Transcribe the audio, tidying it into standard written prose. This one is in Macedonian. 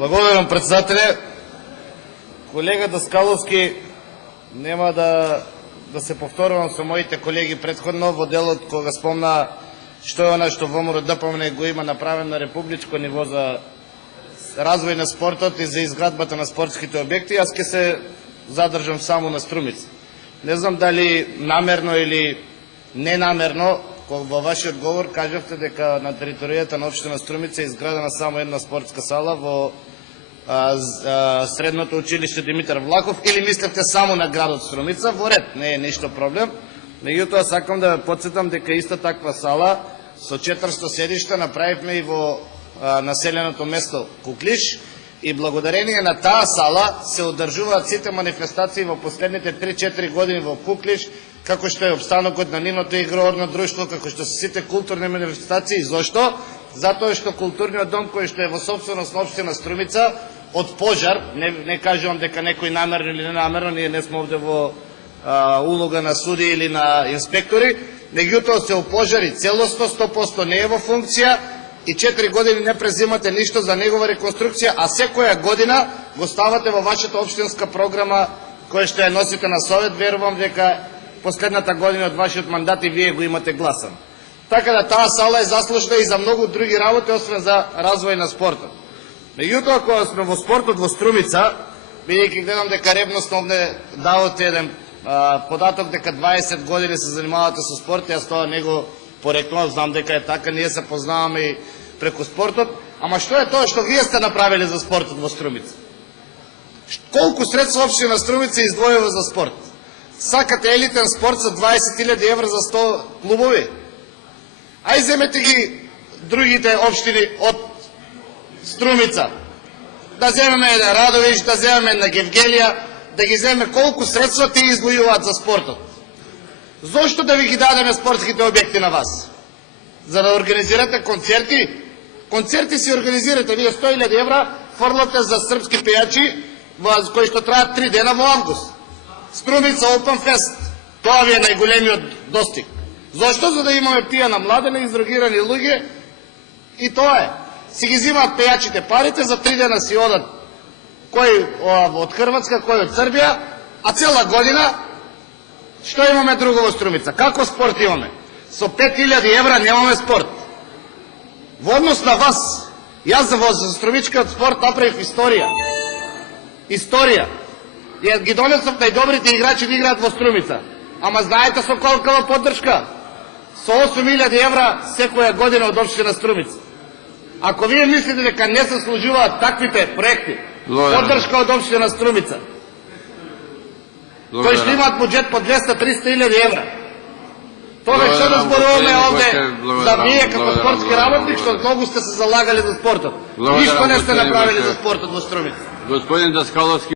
Благодарам, председателе. Колега Даскаловски, нема да се повторувам со моите колеги предходно во делот кога спомна што е она што ВМРО-ДПМНЕ го има направено на републичко ниво за развој на спортот и за изградбата на спортските објекти. Јас ќе се задржам само на Струмица. Не знам дали намерно или ненамерно, во вашиот говор кажавте дека на територијата на општина Струмица е изградена само една спортска сала во средното училиште Димитар Влахов, или мислевте само на градот Струмица? Во ред, не е ништо проблем. Меѓутоа сакам да потсетам дека иста таква сала со 400 седишта направивме и во населеното место Куклиш, и благодарение на таа сала се одржуваат сите манифестации во последните 3-4 години во Куклиш, како што е обстанокот на нивното игроорно друштво, како што се сите културни манифестации. Зошто? Затоа што културниот дом кој што е во собственост на општина Струмица од пожар, не кажувам дека некој намерно или ненамерно, ние не сме овде во улога на суди или на инспектори, меѓутоа се опожари целосно, 100% не е во функција и 4 години не презимате ништо за негова реконструкција, а секоја година го ставате во вашата општинска програма која што ја носите на совет. Верувам дека последната година од вашиот мандат и вие го имате гласан. Така да таа сала е заслужена и за многу други работи, освен за развој на спортот. Меѓутоа, кога сме во спортот во Струмица, бидејќи гледам дека ревносно овде давате еден податок дека 20 години се занимавате со спорт, јас тоа не го порекнувам, знам дека е така, ние се познаваме и преку спортот, ама што е тоа што вие сте направили за спортот во Струмица? Колку средства општина Струмица издвојува за спорт? Сакате елитен спорт за 20.000 евра за 100 клубови? Ај земете ги другите општини од Струмица. Да земеме на Радовиш, да земеме на Гевгелија, да ги земеме колку средства ти издвојуваат за спортот. Зошто да ви ги дадеме спортските објекти на вас? За да организирате концерти? Концерти си организирате. Вие 100.000 евра фрлате за српски пејачи кои што траат 3 дена во август. Струмица Open Fest. Тоа ви е најголемиот достиг. Зошто? За да имаме пијана младена, издрогирани луѓе, и тоа е. Си ги зимаат пејачите парите, за 3 дена си одат кој од Хрватска, кој од Србија, а цела година што имаме друго во Струмица? Како спорт имаме? Со 5.000 евра немаме спорт. Во однос на вас, јас за струмичкиот спорт направив историја. Историја. Ја ги донесов најдобрите играчи да играат во Струмица. Ама знаете со колкава поддршка? Со 8.000 евра секоја година од општина Струмица. Ако вие мислите дека не се служуваат таквите проекти, поддршка од општина Струмица, кои што имаат буџет по 200-300.000 евра, тоа што да зборуваме овде за вие како спортски работник, што многу сте се залагали за спортот. Ништо не сте направили за спортот во Струмица. Господин Даскаловски.